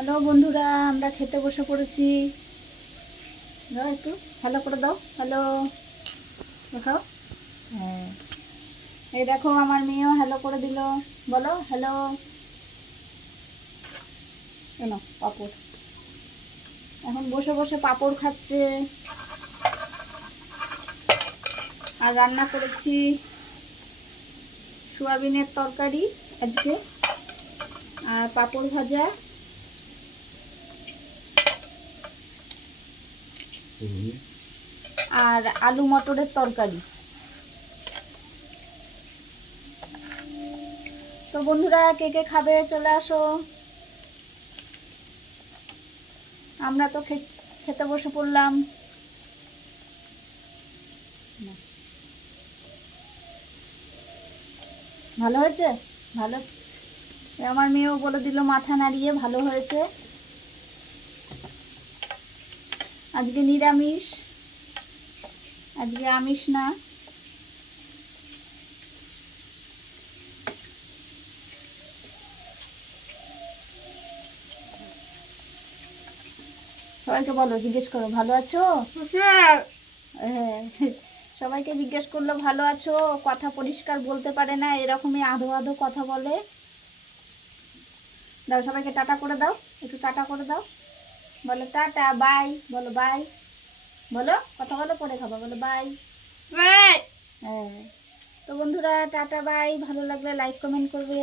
Hello বন্ধুরা, আমরা খেতে বসে পড়েছি। দাও একটু হ্যালো করে দাও, হ্যালো দেখাও। হ্যাঁ, এই দেখো আমার মেয়েও হ্যালো করে দিল। বলো হ্যালো। কেন পাপড়, এখন বসে বসে পাপড় খাচ্ছে। আর রান্না করেছি সোয়াবিনের তরকারি আজকে, আর পাপড় ভাজা, আর আলু মটরের তরকারি। তো বন্ধুরা, কে কে খাবে চলে আসো। আমরা তো খেতে বসে পড়লাম। ভালো হয়েছে? ভালো। আমার মেয়েও বলে দিল মাথা নাড়িয়ে ভালো হয়েছে। আজকে নিরামিষ, আজকে আমিষ না। সবাইকে বলো, জিজ্ঞেস করো ভালো আছো। হ্যাঁ, সবাইকে জিজ্ঞেস করলো ভালো আছো। কথা পরিষ্কার বলতে পারে না, এরকমই আধো আধো কথা বলে। দাও সবাইকে টাটা করে দাও, একটু টাটা করে দাও। বলো টাটা বাই, বলো বাই, বলো কথা বলো, পরে খাবো, বলো বাই। হ্যাঁ, তো বন্ধুরা টাটা বাই। ভালো লাগলে লাইক কমেন্ট করবে।